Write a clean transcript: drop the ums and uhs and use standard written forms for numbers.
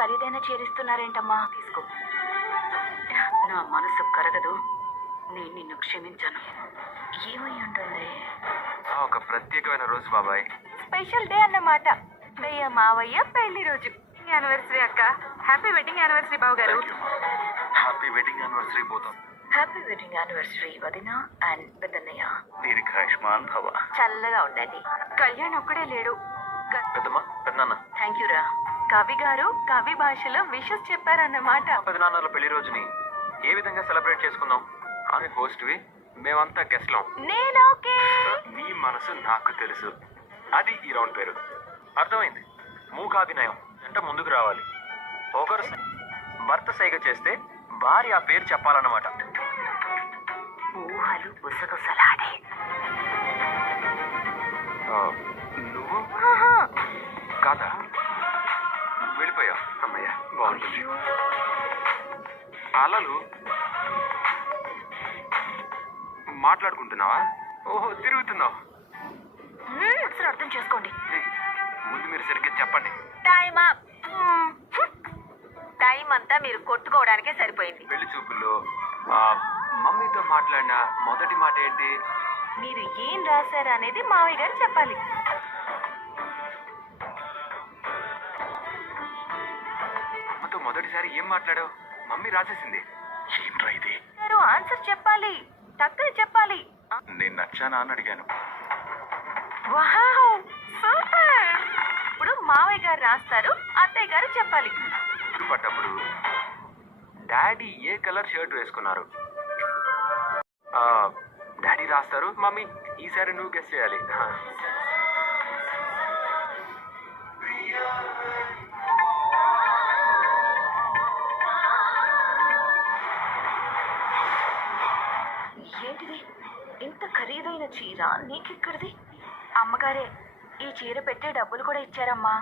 ఖరీదైన చేరిస్తున్నారేంటమ్మా? తీసుకో. నా మనసు కరగదు, నేను నిన్ను క్షమించను. ఏమై ఉంటుంది? ఒక ప్రత్యేకమైన రోజు బాబాయ్. స్పెషల్ డే అన్నమాట. అయ్య మావయ్య పెళ్లి రోజు. యానివర్సరీ అక్క. హ్యాపీ వెడ్డింగ్ యానివర్సరీ బావ గారు. హ్యాపీ వెడ్డింగ్ యానివర్సరీ పోతాం. హ్యాపీ వెడ్డింగ్ యానివర్సరీ వదిన అండ్ పెద్దన్నయ్య. దీర్ఘాయుష్మాన్ భవ. చల్లగా ఉండండి. కళ్యాణ్ ఒక్కడే లేడు. పెద్దమ్మ, పెద్దనాన్న. థ్యాంక్ యూ రా. కవి గారు కవి భాషలో విషెస్ చెప్పారన్నమాట. పెద్దనాన్నల పెళ్లి రోజుని ఏ విధంగా సెలబ్రేట్ చేసుకుందాం? ఆమె హోస్ట్వి, మేమంతా గెస్ట్లం. నేను ఓకే. నీ మనసు నాకు తెలుసు. అది ఈ రౌండ్ పేరు. అర్థమైంది. మూకాభినయం అంటే ముందుకు రావాలి. ఒకరు భర్త సైగ చేస్తే భార్య ఆ పేరు చెప్పాలన్నమాట. ఊహలు గుసగుసలాడే. నువ్వు కాదా? వెళ్ళిపోయా. అమ్మయ్య, బాగుంటుంది. అలలు మాట్లాడుకుంటున్నావా? ఓహో, తిరుగుతున్నావు. అసలు అర్థం చేసుకోండి. ముందు మీరు సరిగ్గా చెప్పండి. Time up. టైం అంతా మీరు కొట్టుకోవడానికే సరిపోయింది. పెళ్లి చూపుల్లో మమ్మీతో మాట్లాడిన మొదటి మాట ఏంటి? మీరు ఏం రాశారు అనేది మావయ్య గారు చెప్పాలి. అమ్మతో మొదటిసారి ఏం మాట్లాడావు? మమ్మీ రాసేసింది. ఏంట్రా ఇది? మీరు ఆన్సర్ చెప్పాలి, టక్కుని చెప్పాలి. నేను నచ్చానా అని అడిగాను. Wow, super. ఇప్పుడు మావయ్య గారు రాస్తారు, అత్తయ్య గారు చెప్పాలి. పట్టప్పుడు డాడీ ఏ కలర్ షర్ట్ వేసుకున్నారు? డాడీ రాస్తారు, మమ్మీ ఈసారి నువ్వు గెస్ చేయాలి. ఏంటిది? ఇంత ఖరీదైన చీర నీకెక్కడిది? అమ్మగారే ఈ చీర పెట్టే డబ్బులు కూడా ఇచ్చారమ్మా.